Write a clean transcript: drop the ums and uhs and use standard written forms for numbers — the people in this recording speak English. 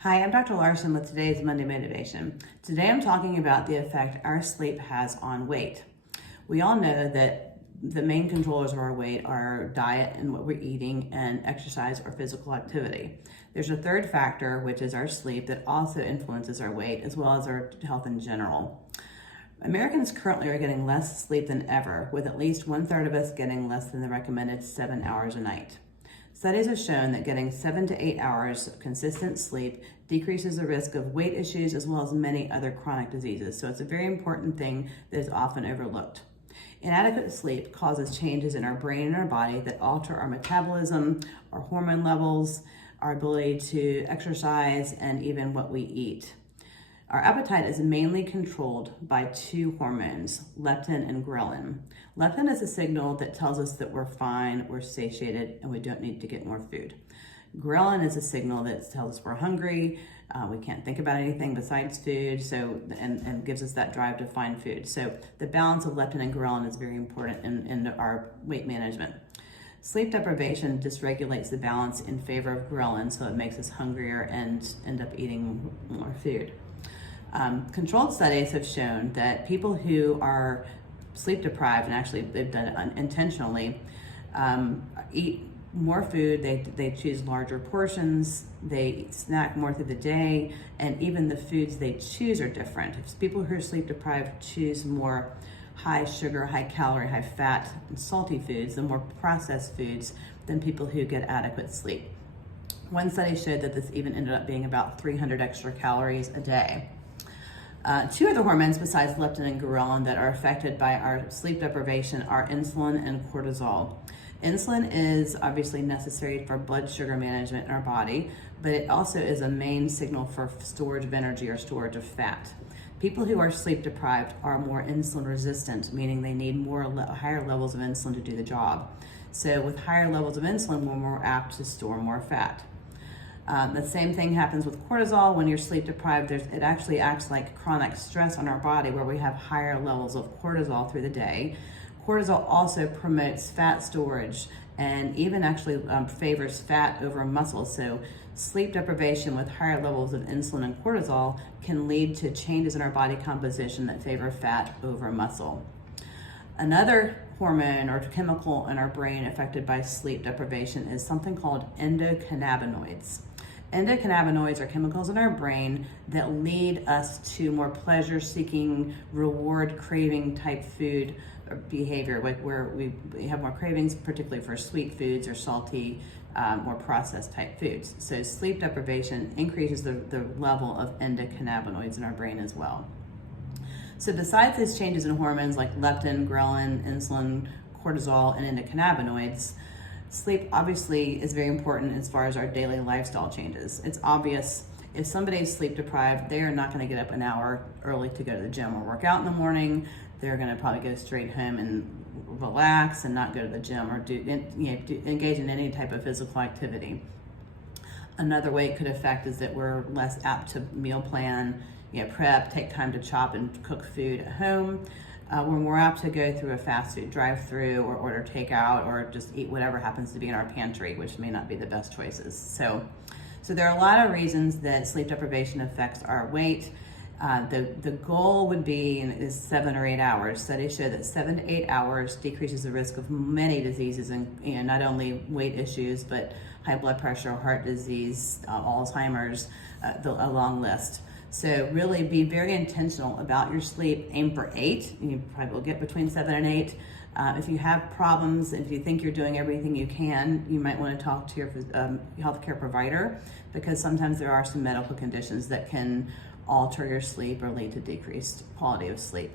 Hi, I'm Dr. Larson with today's Monday Motivation. Today I'm talking about the effect our sleep has on weight. We all know that the main controllers of our weight are diet and what we're eating and exercise or physical activity. There's a third factor, which is our sleep, that also influences our weight as well as our health in general. Americans currently are getting less sleep than ever, with at least 1/3 of us getting less than the recommended 7 hours a night. Studies have shown that getting 7 to 8 hours of consistent sleep decreases the risk of weight issues as well as many other chronic diseases. So it's a very important thing that is often overlooked. Inadequate sleep causes changes in our brain and our body that alter our metabolism, our hormone levels, our ability to exercise, and even what we eat. Our appetite is mainly controlled by two hormones, leptin and ghrelin. Leptin is a signal that tells us that we're fine, we're satiated, and we don't need to get more food. Ghrelin is a signal that tells us we're hungry, we can't think about anything besides food, and gives us that drive to find food. So the balance of leptin and ghrelin is very important in our weight management. Sleep deprivation dysregulates the balance in favor of ghrelin, so it makes us hungrier and end up eating more food. Controlled studies have shown that people who are sleep deprived, and actually they've done it intentionally, eat more food, they choose larger portions, they snack more through the day, and even the foods they choose are different. People who are sleep deprived choose more high sugar, high calorie, high fat, and salty foods, the more processed foods, than people who get adequate sleep. One study showed that this even ended up being about 300 extra calories a day. Two other hormones besides leptin and ghrelin that are affected by our sleep deprivation are insulin and cortisol. Insulin is obviously necessary for blood sugar management in our body, but it also is a main signal for storage of energy or storage of fat. People who are sleep deprived are more insulin resistant, meaning they need higher levels of insulin to do the job. So with higher levels of insulin, we're more apt to store more fat. The same thing happens with cortisol. When you're sleep deprived, it actually acts like chronic stress on our body where we have higher levels of cortisol through the day. Cortisol also promotes fat storage and even actually favors fat over muscle. So sleep deprivation with higher levels of insulin and cortisol can lead to changes in our body composition that favor fat over muscle. Another hormone or chemical in our brain affected by sleep deprivation is something called endocannabinoids. Endocannabinoids are chemicals in our brain that lead us to more pleasure-seeking, reward-craving type food or behavior, where we have more cravings, particularly for sweet foods or salty, more processed type foods. So sleep deprivation increases the level of endocannabinoids in our brain as well. So besides these changes in hormones like leptin, ghrelin, insulin, cortisol, and endocannabinoids, sleep obviously is very important as far as our daily lifestyle changes. It's obvious if somebody is sleep deprived, they are not going to get up an hour early to go to the gym or work out in the morning. They're going to probably go straight home and relax and not go to the gym or engage in any type of physical activity. Another way it could affect is that we're less apt to meal plan, prep, take time to chop and cook food at home. We're more apt to go through a fast food drive-through or order takeout or just eat whatever happens to be in our pantry, which may not be the best choices. So there are a lot of reasons that sleep deprivation affects our weight. The goal would be is 7 or 8 hours. Studies show that 7 to 8 hours decreases the risk of many diseases, and not only weight issues, but high blood pressure, heart disease, Alzheimer's, a long list. So really be very intentional about your sleep. Aim for 8. You probably will get between 7 and 8. If you have problems, if you think you're doing everything you can, you might want to talk to your healthcare provider, because sometimes there are some medical conditions that can alter your sleep or lead to decreased quality of sleep.